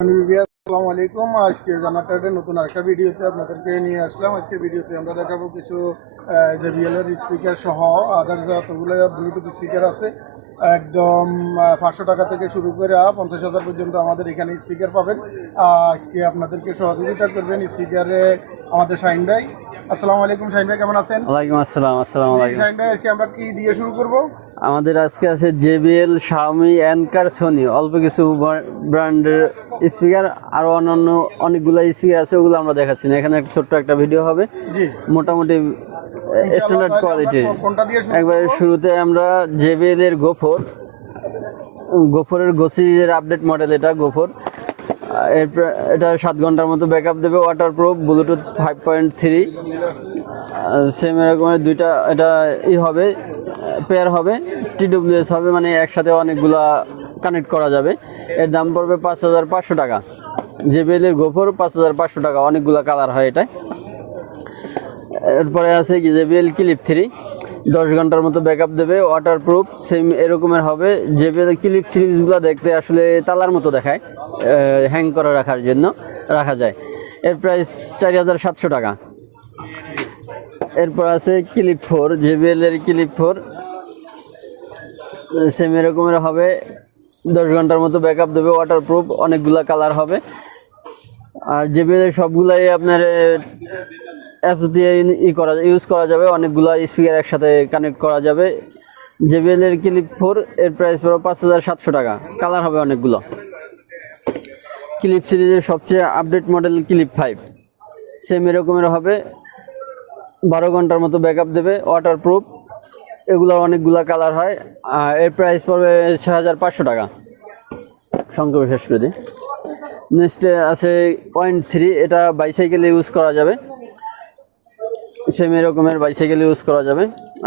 আসসালামু আলাইকুম। আজকে জানাটাটের নতুন আরেকটা ভিডিওতে আপনাদেরকে নিয়ে আসলাম। আজকে ভিডিওতে আমরা দেখাবো কিছু JBL এর স্পিকার সহ আদার্স যতগুলো ব্লুটুথ স্পিকার আছে একদম 500 টাকা থেকে শুরু করে 50,000 পর্যন্ত আমাদের এখানে স্পিকার পাবেন। আজকে আপনাদেরকে সহযোগিতা করবেন স্পিকারে আমাদের শাহিন ভাই। আসসালামু আলাইকুম শাহিন ভাই, কেমন আছেন? ওয়ালাইকুম আসসালাম। আসসালামু আলাইকুম। শাহিন ভাই, আজকে আমরা কি দিয়ে শুরু করব? আমাদের আজকে আছে JBL, Xiaomi, Anker, Sony, অল্প কিছু ব্র্যান্ডের স্পিকার, আরো অন্যান্য অনেকগুলো স্পিকার আছে, ওগুলো আমরা দেখাচ্ছি না। এখানে একটা ছোট্ট একটা ভিডিও হবে, মোটামুটি স্ট্যান্ডার্ড কোয়ালিটি। কোনটা দিয়ে শুরু একবারে শুরুতে আমরা JBL এর গোফরের গোসির আপডেট মডেল, এটা গোফর। এটা 7 ঘন্টার মতো ব্যাকআপ দেবে, ওয়াটারপ্রুফ, ব্লুটুথ 5.3, সেম এরকমের দুইটা। এটা হবে পেয়ার হবে, TWS হবে, মানে একসাথে অনেকগুলা কানেক্ট করা যাবে। এর দাম পড়বে 5,500 টাকা। JBL এর গোফর 5,500 টাকা, অনেকগুলা কালার হয় এটা। এরপরে আছে কি JBL ক্লিপ 3, 10 ঘন্টার মতো ব্যাকআপ দেবে, ওয়াটারপ্রুফ, সেম এরকমের হবে। JBL ক্লিপ সিরিজগুলো দেখতে আসলে তালার মতো দেখায়, হ্যাং করে রাখার জন্য রাখা যায়। এর প্রাইস 4,700 টাকা। এরপর আছে ক্লিপ 4, JBL এর ক্লিপ 4, সেম এরকমের হবে, 10 ঘন্টার মতো ব্যাকআপ দেবে, ওয়াটারপ্রুফ, অনেকগুলা কালার হবে। আর JBL এর সবগুলাই আপনার অ্যাপস দিয়ে ইউজ করা যাবে, অনেকগুলো স্পিকার একসাথে কানেক্ট করা যাবে। JBL এর ক্লিপ 4 এর প্রাইস পড়বে 5,700 টাকা, কালার হবে অনেকগুলো। ক্লিপ সিরিজের সবচেয়ে আপডেট মডেল ক্লিপ 5, সেম এরকমের হবে, 12 ঘন্টার মতো ব্যাকআপ দেবে, ওয়াটারপ্রুফ, এগুলো অনেকগুলো কালার হয়। এর প্রাইস পড়বে 6,500 টাকা। সংক্ষেপে শেষ করে দিই। নেক্সটে আছে .3, এটা বাইসাইকেলে ইউজ করা যাবে, সেম এরকমের বাইসাইকেল ইউজ করা যাবে।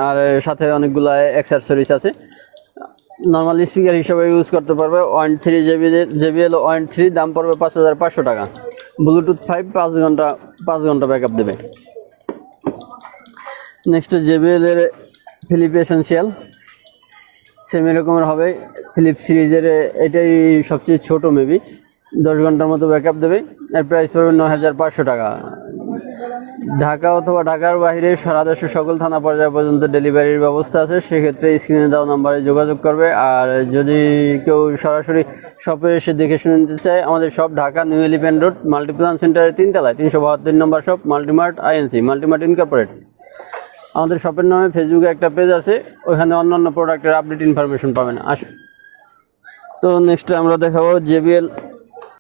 আর সাথে অনেকগুলো অ্যাক্সেসরিজ আছে, নর্মাল স্পিকার হিসেবে ইউজ করতে পারবে। .3 JBL .3, দাম পড়বে 5,500 টাকা। ব্লুটুথ 5, 5 ঘন্টা ব্যাকআপ দেবে। নেক্সট JBL এর ফিলিপ এসেনশিয়াল, সেম এরকমের হবে, ফিলিপ সিরিজের এটাই সবচেয়ে ছোট, মেবি 10 ঘন্টার মতো ব্যাকআপ দেবে। এর প্রাইস পড়বে 9,500 টাকা। ঢাকা অথবা ঢাকার বাইরে সারা দেশের সকল থানা পর্যায় পর্যন্ত ডেলিভারির ব্যবস্থা আছে, সেক্ষেত্রে স্ক্রিনে দেওয়া নাম্বারে যোগাযোগ করবে। আর যদি কেউ সরাসরি শপে এসে দেখে শুনে নিতে চায়, আমাদের shop Dhaka new elephant road Multiplan সেন্টারের 3 তলায় 372 নম্বর shop, Multimart INC, Multimart incorporate. আমাদের শপের নামে ফেসবুকে একটা পেজ আছে, ওইখানে অন্যান্য প্রোডাক্টের আপডেট ইনফরমেশন পাবেন। তো নেক্সট আমরা দেখাবো JBL